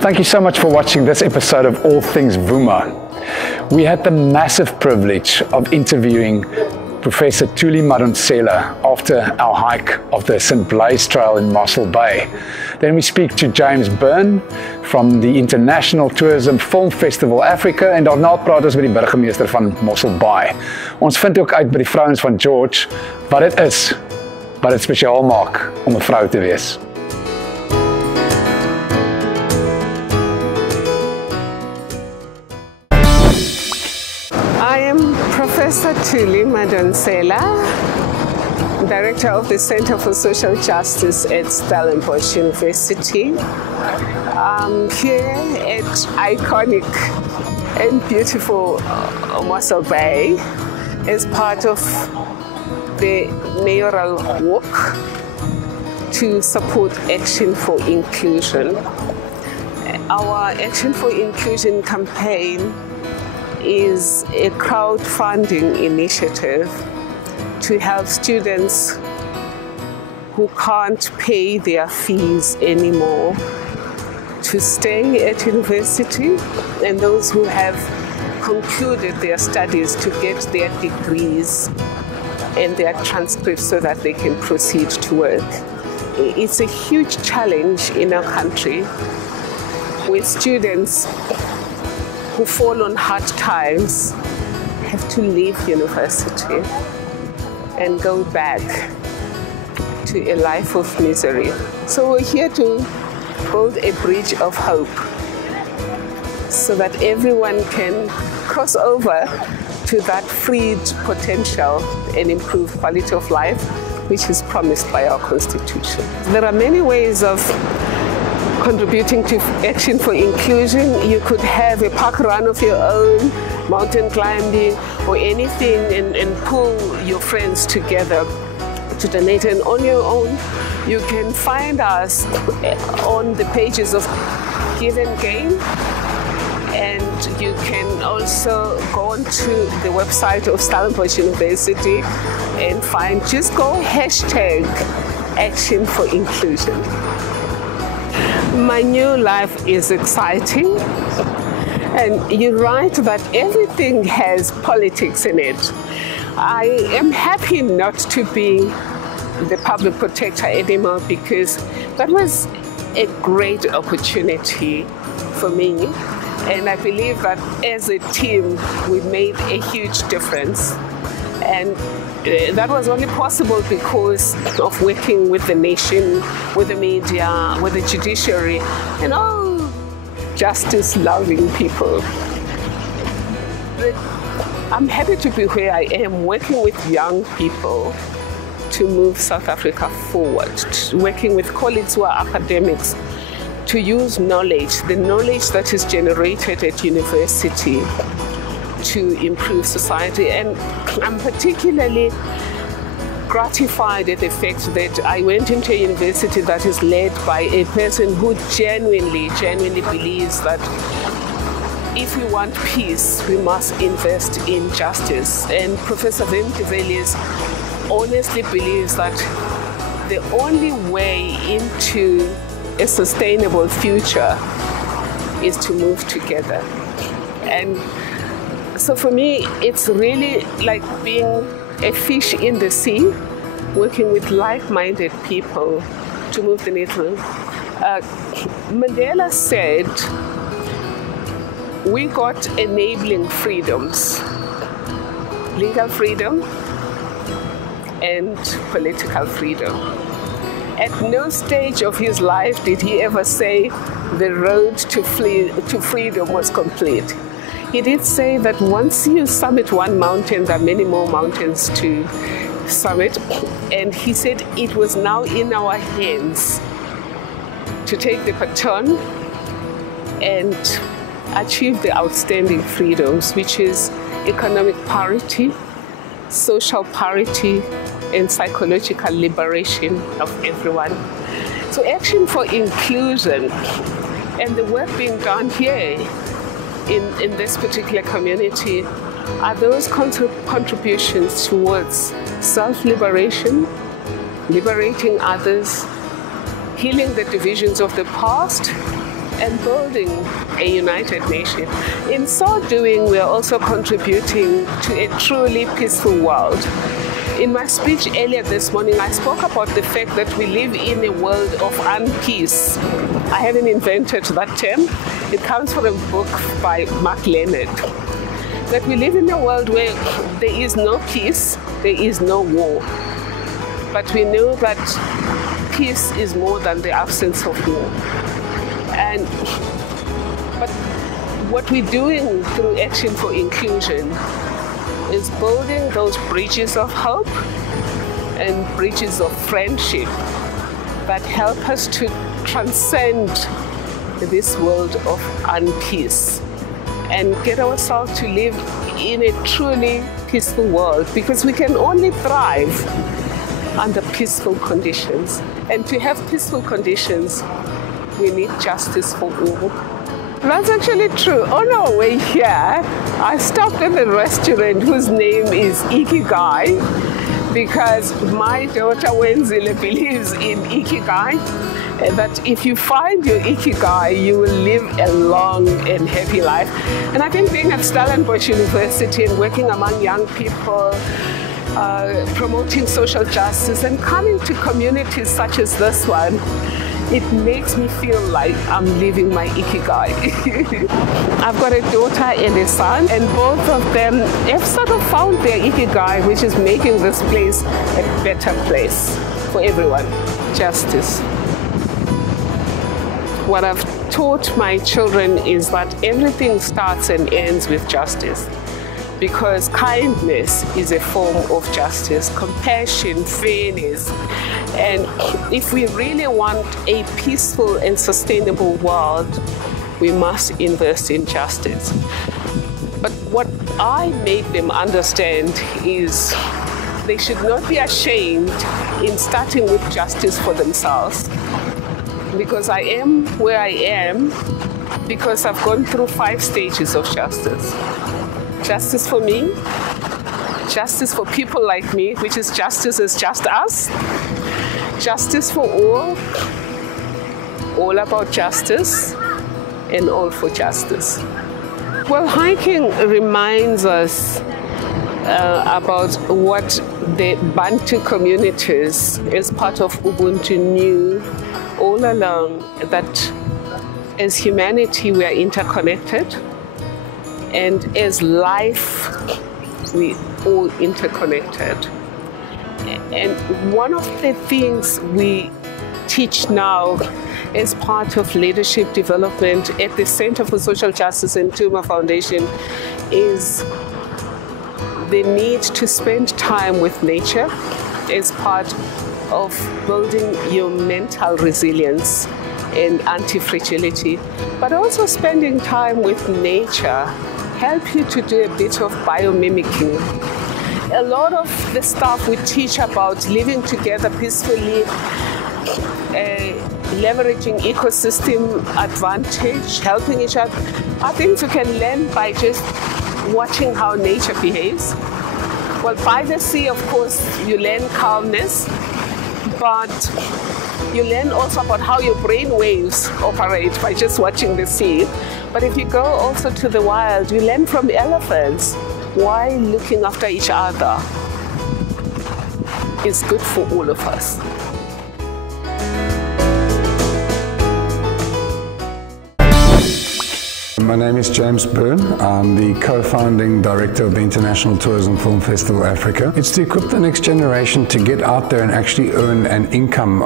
Thank you so much for watching this episode of All Things Vuma. We had the massive privilege of interviewing Professor Thuli Madonsela after our hike of the St. Blaise Trail in Mosselbay. Then we speak to James Byrne from the International Tourism Film Festival Africa en daarna praat ons met die burgemeester van Mosselbay. Ons vind ook uit by die vrouens van George wat dit is, wat dit spesiaal maak om 'n vrou te wees. I am Professor Thuli Madonsela, Director of the Center for Social Justice at Stellenbosch University. I'm here at iconic and beautiful Mosselbay as part of the mayoral walk to support Action for Inclusion. Our Action for Inclusion campaign is a crowdfunding initiative to help students who can't pay their fees anymore to stay at university, and those who have concluded their studies to get their degrees and their transcripts so that they can proceed to work. It's a huge challenge in our country with students who fall on hard times have to leave university and go back to a life of misery. So we're here to build a bridge of hope so that everyone can cross over to that freed potential and improve quality of life, which is promised by our Constitution. There are many ways of contributing to Action for Inclusion. You could have a park run of your own, mountain climbing, or anything, and pull your friends together to donate. And on your own, you can find us on the pages of Give and Gain, and you can also go onto the website of Stellenbosch University and just go hashtag Action for Inclusion. My new life is exciting, and you're right that everything has politics in it. I am happy not to be the public protector anymore because that was a great opportunity for me, and I believe that as a team we made a huge difference, and that was only possible because of working with the nation, with the media, with the judiciary, and all justice-loving people. I'm happy to be where I am, working with young people to move South Africa forward, working with colleagues who are academics to use knowledge, the knowledge that is generated at university, to improve society. And I'm particularly gratified at the fact that I went into a university that is led by a person who genuinely believes that if we want peace, we must invest in justice. And Professor Vuma honestly believes that the only way into a sustainable future is to move together. And so for me, it's really like being a fish in the sea, working with like-minded people to move the needle. Mandela said, we got enabling freedoms, legal freedom and political freedom. At no stage of his life did he ever say the road to freedom was complete. He did say that once you summit one mountain, there are many more mountains to summit. And he said it was now in our hands to take the baton and achieve the outstanding freedoms, which is economic parity, social parity, and psychological liberation of everyone. So Action for Inclusion and the work being done here in this particular community are those contributions towards self-liberation, liberating others, healing the divisions of the past, and building a united nation. In so doing, we are also contributing to a truly peaceful world. In my speech earlier this morning, I spoke about the fact that we live in a world of unpeace. I haven't invented that term. It comes from a book by Mark Leonard. That we live in a world where there is no peace, there is no war. But we know that peace is more than the absence of war. But what we're doing through Action for Inclusion is building those bridges of hope and bridges of friendship that help us to transcend this world of unpeace and get ourselves to live in a truly peaceful world, because we can only thrive under peaceful conditions. And to have peaceful conditions, we need justice for all. That's actually true. On our way here, I stopped at a restaurant whose name is Ikigai, because my daughter Wenzile believes in Ikigai, that if you find your Ikigai, you will live a long and happy life. And I think being at Stellenbosch University and working among young people, promoting social justice and coming to communities such as this one, it makes me feel like I'm living my Ikigai. I've got a daughter and a son, and both of them have sort of found their Ikigai, which is making this place a better place for everyone. Justice. What I've taught my children is that everything starts and ends with justice, because kindness is a form of justice, compassion, fairness. And if we really want a peaceful and sustainable world, we must invest in justice. But what I made them understand is they should not be ashamed in starting with justice for themselves, because I am where I am because I've gone through 5 stages of justice. Justice for me, justice for people like me, which is justice is just us, justice for all about justice, and all for justice. Well, hiking reminds us about what the Bantu communities as part of Ubuntu knew all along, that as humanity we are interconnected, and as life we all interconnected. And one of the things we teach now as part of leadership development at the Center for Social Justice and Vuma Foundation is the need to spend time with nature as part of building your mental resilience and anti-fragility, but also spending time with nature help you to do a bit of biomimicking. A lot of the stuff we teach about living together peacefully, leveraging ecosystem advantage, helping each other, are things you can learn by just watching how nature behaves. Well, by the sea, of course, you learn calmness, but you learn also about how your brain waves operate by just watching the sea. But if you go also to the wild, you learn from elephants why looking after each other is good for all of us. My name is James Byrne. I'm the co-founding director of the International Tourism Film Festival Africa. It's to equip the next generation to get out there and actually earn an income,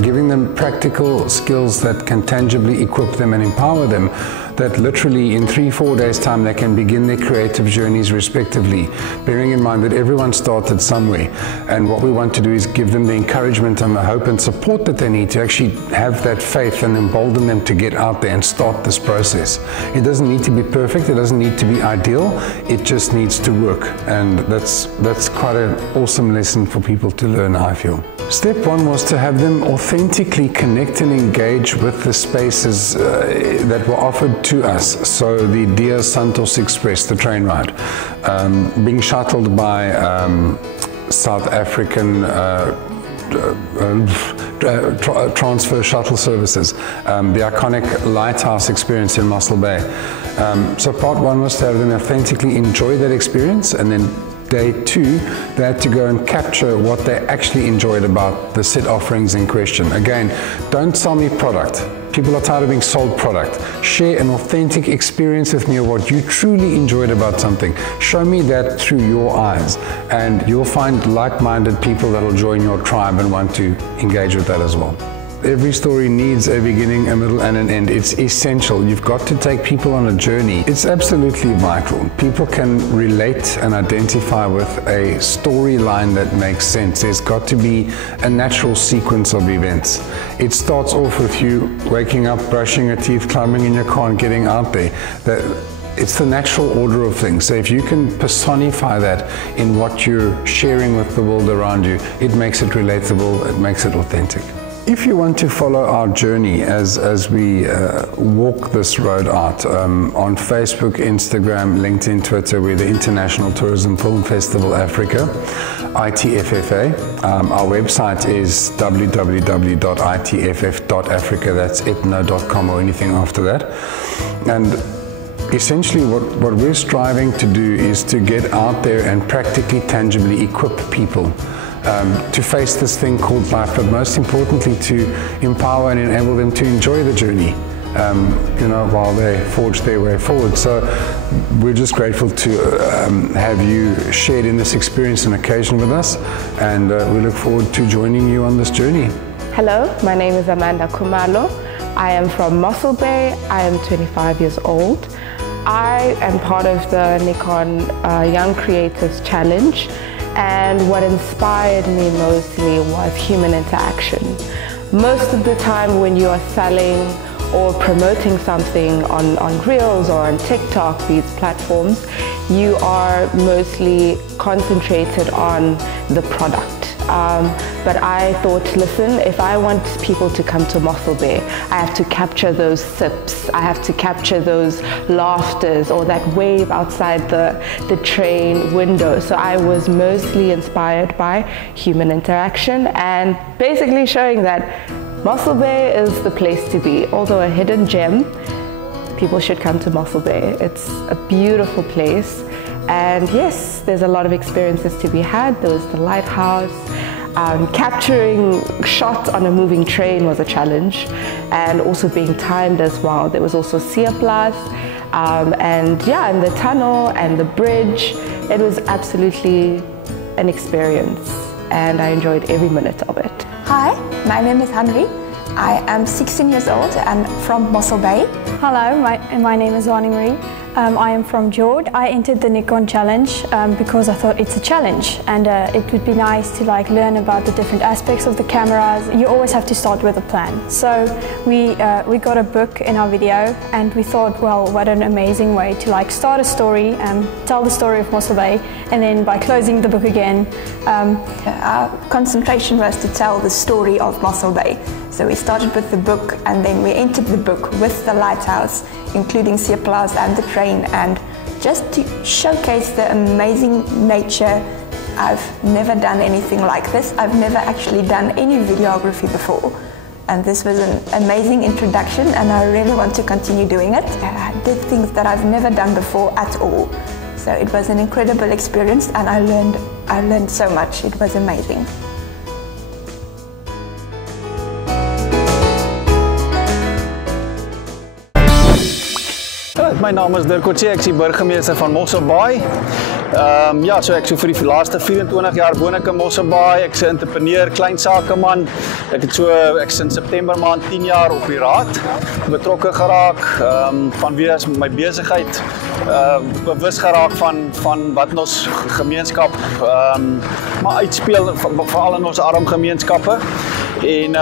giving them practical skills that can tangibly equip them and empower them, that literally in 3-4 days time they can begin their creative journeys respectively, bearing in mind that everyone started somewhere, and what we want to do is give them the encouragement and the hope and support that they need to actually have that faith and embolden them to get out there and start this process. It doesn't need to be perfect, it doesn't need to be ideal, it just needs to work, and that's quite an awesome lesson for people to learn, I feel. Step one was to have them authentically connect and engage with the spaces that were offered to us. So the Dia Santos Express, the train ride, being shuttled by South African transfer shuttle services, the iconic lighthouse experience in Mosselbay. So part one was to have them authentically enjoy that experience, and then day two, they had to go and capture what they actually enjoyed about the set offerings in question. Again, don't sell me product. People are tired of being sold product. Share an authentic experience with me of what you truly enjoyed about something. Show me that through your eyes, and you'll find like-minded people that will join your tribe and want to engage with that as well. Every story needs a beginning, a middle, and an end. It's essential. You've got to take people on a journey. It's absolutely vital. People can relate and identify with a storyline that makes sense. There's got to be a natural sequence of events. It starts off with you waking up, brushing your teeth, climbing in your car, and getting out there. It's the natural order of things. So if you can personify that in what you're sharing with the world around you, it makes it relatable, it makes it authentic. If you want to follow our journey as we walk this road out, on Facebook, Instagram, LinkedIn, Twitter, we're the International Tourism Film Festival Africa, ITFFA. Our website is www.itff.africa, that's etno.com or anything after that. And essentially what we're striving to do is to get out there and practically, tangibly equip people to face this thing called life, but most importantly to empower and enable them to enjoy the journey, while they forge their way forward. So we're just grateful to have you shared in this experience and occasion with us, and we look forward to joining you on this journey. Hello, my name is Amanda Kumalo. I am from Mosselbay. I am 25 years old. I am part of the Nikon Young Creators Challenge. And what inspired me mostly was human interaction. Most of the time when you are selling or promoting something on Reels or on TikTok, these platforms, you are mostly concentrated on the product. But I thought, listen, if I want people to come to Mosselbay, I have to capture those sips, I have to capture those laughters or that wave outside the train window. So I was mostly inspired by human interaction and basically showing that Mosselbay is the place to be. Although a hidden gem, people should come to Mosselbay. It's a beautiful place. And yes, there's a lot of experiences to be had. There was the lighthouse. Capturing shots on a moving train was a challenge, and also being timed as well. There was also Sea Plus, and the tunnel and the bridge. It was absolutely an experience, and I enjoyed every minute of it. Hi, my name is Henry. I am 16 years old and from Mosselbay. Hello, my name is Wani Marie. I am from Jord. I entered the Nikon Challenge because I thought it's a challenge, and it would be nice to learn about the different aspects of the cameras. You always have to start with a plan. So we got a book in our video, and we thought, well, what an amazing way to start a story and tell the story of Mosselbay, and then by closing the book again. Our concentration was to tell the story of Mosselbay. So we started with the book, and then we entered the book with the lighthouse, including Sea Plus and the train, and just to showcase the amazing nature. I've never done anything like this. I've never actually done any videography before, and this was an amazing introduction, and I really want to continue doing it. I did things that I've never done before at all. So it was an incredible experience, and I learned so much. It was amazing. My naam is Dirk, ek is die burgemeester van Mosselbay. So ek so vir die laaste 24 jaar woon ek in Mosselbay. Ek is 'n entrepreneur, klein sakeman. Ek is in September maand 10 jaar op die raad betrokke geraak, vanweë my besigheid bewus geraak van wat ons gemeenskap maar uitspeel, veral in ons arm gemeenskappe. En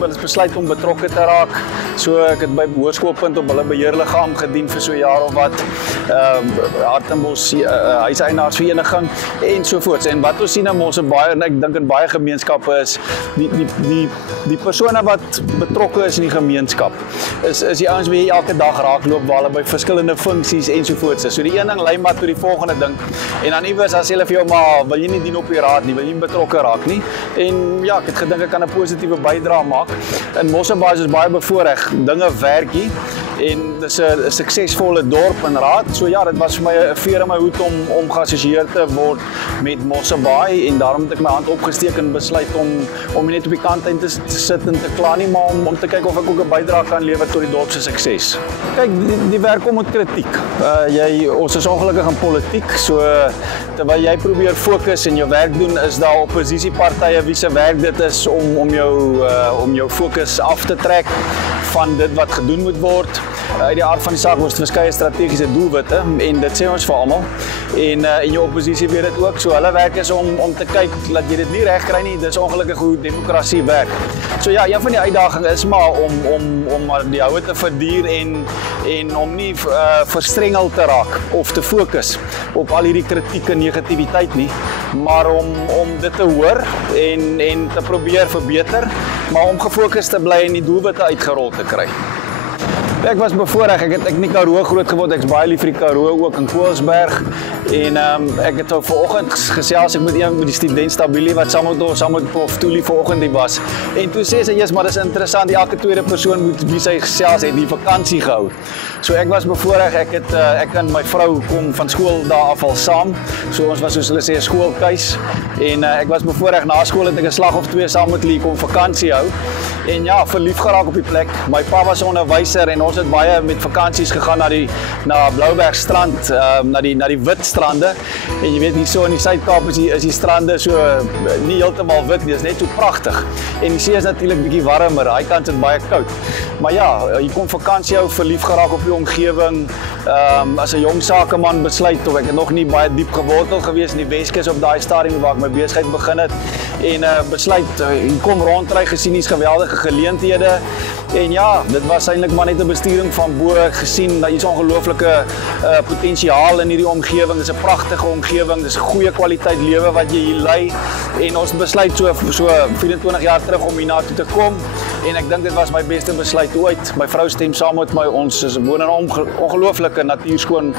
ons besluit om betrokke te raak So ek het by Hoërskoolpunt op hulle beheerliggaam gedien vir so 'n jaar of wat, Hartenbos huiseienaarsvereniging en sovoorts. En wat ons sien in Mosselbay, en ek dink in baie gemeenskappe is die persone wat betrokke is in die gemeenskap is die ouens wie jy elke dag raakloop waar hulle by verskillende funksies en sovoorts is. So die een ding lei maar tot die volgende ding. En dan iewers as hulle vir jou maar wil jy nie dien op die raad nie, wil jy nie betrokke raak nie. En ja, ek het gedink ek kan 'n positiewe bydrae maak. In Mosselbay is baie bevoorreg, dinge werk hier en dis 'n suksesvolle dorp en raad. So ja, dit was vir my 'n veer in my hoed om geassosieer te word met Mosselbay en daarom het ek my hand opgesteek en besluit om net op die kant te sit en te kla nie, maar om te kyk of ek ook 'n bydrae kan lewer tot die dorp se sukses. Kyk, die werk kom met kritiek. Ons is ongelukkig in politiek, so terwyl jy probeer fokus en jou werk doen, is daar oppositiepartye wie se werk dit is om jou fokus af te trek van dit wat gedoen moet word. Uit die aard van die saak ons verskeie strategiese doelwitte en dit sê ons vir almal. En jou oppositie weet dit ook. So hulle werk is om te kyk dat jy dit nie reg kry nie. Dis ongelukkig hoe demokrasie werk. So ja, een van die uitdagings is maar om die houe te verduur en om nie verstrengel te raak of te fokus op al hierdie kritiek en negativiteit nie, maar om dit te hoor en te probeer verbeter, maar om gefokus te bly en die doelwitte uitgerol te kry. Ek was bevoorreg, ek het nie Karoo groot geword, ek is baie lief vir die Karoo ook in Koelsberg en ek het vanoggend gesels ek met die student Stabili wat saam met Prof Thuli vanoggend die was en toe sê sy, "Jesus, maar dis interessant, elke tweede persoon moet wie sy gesels het die vakansie gehou." So ek was bevoorreg, ek en my vrou kom van skool daar af al saam, so ons was soos hulle sê 'n skoolkeis en ek was bevoorreg na skool het ek 'n slag of twee saam met hulle kom vakansie hou en ja, verlief geraak op die plek. My pa was 'n onderwyser en ons het baie met vakansies gegaan na Bloubergstrand, na die wit strande en jy weet hier so in die Suid-Kaap is die strande so nie heeltemal wit nie, is net so pragtig en die see is natuurlik bietjie warmer, daai kant is baie koud. Maar ja, jy kom vakansie hou, verlief geraak op die omgewing, as 'n jong sakeman besluit of ek het nog nie baie diep gewortel gewees in die Weskus op daai stadium waar ek my besigheid begin het en besluit, hier kom rondry gesien hier's geweldige geleenthede en ja, dit was eintlik maar net 'n bestuuring van bo gesien dat hier's ongelooflike potensiaal in hierdie omgewing. Dis 'n pragtige omgewing, dis 'n goeie kwaliteit lewe wat jy hier lei en ons besluit so 24 jaar terug om hiernatoe te kom en ek dink dit was my beste besluit ooit. My vrou stem saam met my, ons is woon in 'n ongelooflike natuurskoon,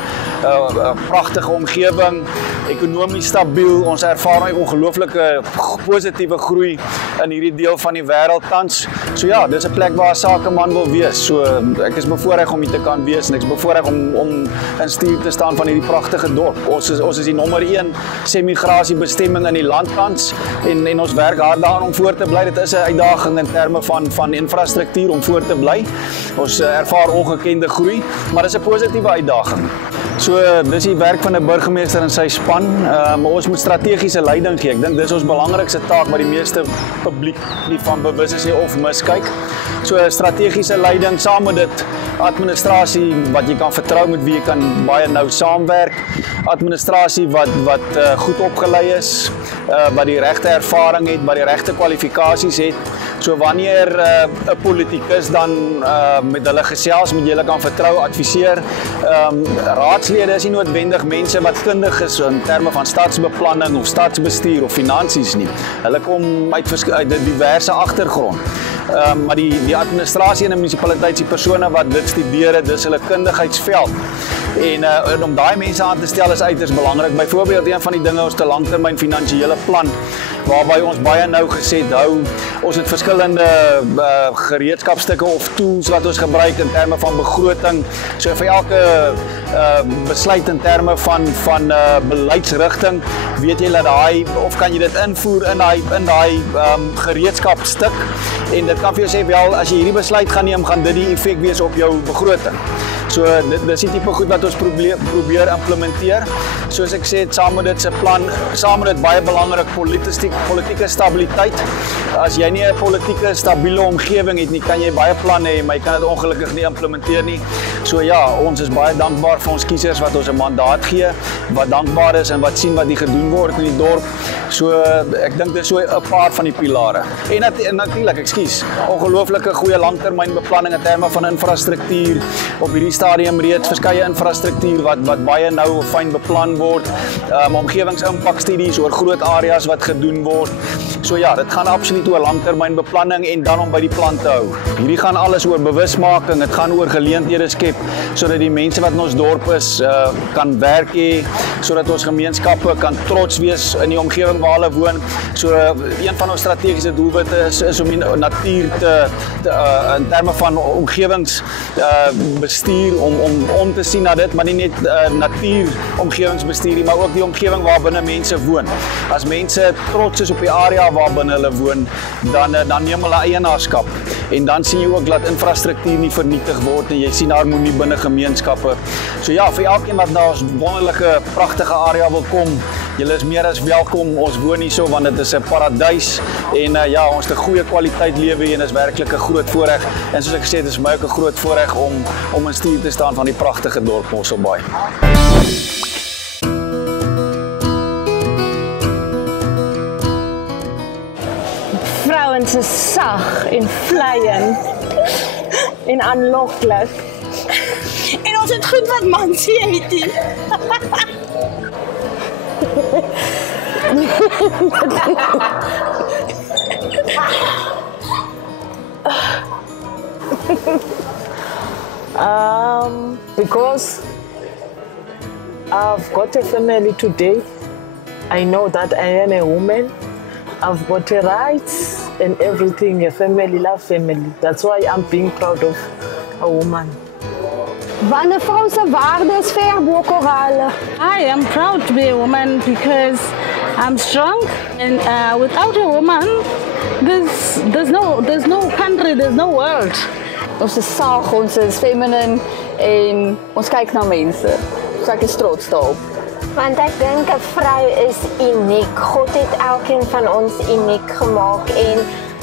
pragtige omgewing, ekonomies stabiel, ons ervaar 'n ongelooflike positiewe groei in hierdie deel van die wêreld tans. So ja, dis 'n plek waar 'n sakeman wil wees. So ek is bevoorreg om hier te kan wees en ek is bevoorreg om in stuur te staan van hierdie pragtige dorp. Ons is die nommer 1 semigrasie bestemming in die land tans en ons werk hard daaraan om voor te bly. Dit is 'n uitdaging in terme van infrastruktuur om voor te bly. Ons ervaar ongekende groei, maar dis 'n positiewe uitdaging. So dis die werk van 'n burgemeester en sy span. Maar ons moet strategiese leiding gee. Ek dink dis ons belangrikste taak wat die meeste publiek nie van bewus is nie of miskyk. So strategiese leiding, saam met dit administrasie wat jy kan vertrou, met wie jy kan baie nou saamwerk. Administrasie wat goed opgelei is, wat die regte ervaring het, wat die regte kwalifikasies het. So wanneer 'n politikus dan met hulle gesels, met julle kan vertrou, adviseer. Raadslede is nie noodwendig mense wat kundig is in terme van stadsbeplanning of stadsbestuur of finansies nie. Hulle kom uit 'n diverse agtergrond. Maar die administrasie in 'n munisipaliteit, die persone wat dit studeer, dis hulle kundigheidsveld. En om daai mense aan te stel is uiters belangrik. Byvoorbeeld een van die dinge ons te langtermyn finansiële plan waarby ons baie nou geset hou. Ons het verskillende gereedskapstukke of tools wat ons gebruik in terme van begroting. So vir elke besluit in terme van beleidsrigting, weet jy dat daai of kan jy dit invoer in daai gereedskapstuk en dit kan vir jou sê wel as jy hierdie besluit gaan neem, gaan dit die effek wees op jou begroting. So dis die tipe goed wat ons probeer implementeer. Soos ek sê, saam met dit se plan, saam met dit baie belangrik politieke stabiliteit. As jy nie 'n politieke stabiele omgewing het nie, kan jy baie planne hê, maar jy kan dit ongelukkig nie implementeer nie. So ja, ons is baie dankbaar vir ons kiesers wat ons 'n mandaat gee, wat dankbaar is en wat sien wat hier gedoen word in die dorp. So ek dink dit is so 'n paar van die pilare. En natuurlik, ongelooflike goeie langtermynbeplanning in terme van infrastruktuur. Op hierdie stadium reeds verskeie infrastruktuur wat baie nou fyn beplan word. Omgewingsimpakstudies oor groot areas wat gedoen word. So ja, dit gaan absoluut oor langtermynbeplanning en dan om by die plan te hou. Hierdie gaan alles oor bewusmaking, dit gaan oor geleenthede skep sodat die mense wat in ons dorp is kan werk hê, sodat ons gemeenskappe kan trots wees in die omgewing waar hulle woon. So een van ons strategiese doelwitte is om die natuur in terme van omgewingsbestuur om te sien na dit, maar nie net natuur omgewingsbestuur nie, maar ook die omgewing waar binne mense woon. As mense trots is op die area waar binne hulle woon, dan neem hulle eienaarskap. En dan sien jy ook dat infrastruktuur nie vernietig word en jy sien harmonie binne gemeenskappe. So ja, vir elkeen wat na ons wonderlike, pragtige area wil kom, julle is meer as welkom. Ons woon hier so want dit is 'n paradys en ja, ons het 'n goeie kwaliteit lewe en is werklik 'n groot voorreg. En soos ek gesê het, is vir my ook 'n groot voorreg om in stuur te staan van die pragtige dorp Mosselbay. Vrouens is sag en vleiend en aanloklik. En ons het goed wat mans het nie. Because I've got a family today, I know that I am a woman. I've got a rights and everything, a family, love family. That's why I'm being proud of a woman. Want 'n vrou se waarde is ver bo korale. I am proud to be a woman because I'm strong and without a woman, there's no country, there's no world. Ons is sag, ons is feminine en ons kyk na mense. So ek is trots daarop. Want ek dink 'n vrou is uniek. God het elkeen van ons uniek gemaak en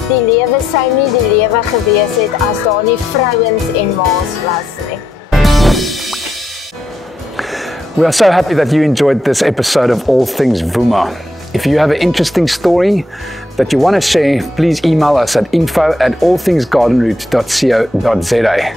die lewe sou nie die lewe gewees het as daar nie vrouens en ma's was nie. We are so happy that you enjoyed this episode of All Things Vuma. If you have an interesting story that you want to share, please email us at info@allthingsgardenroute.co.za.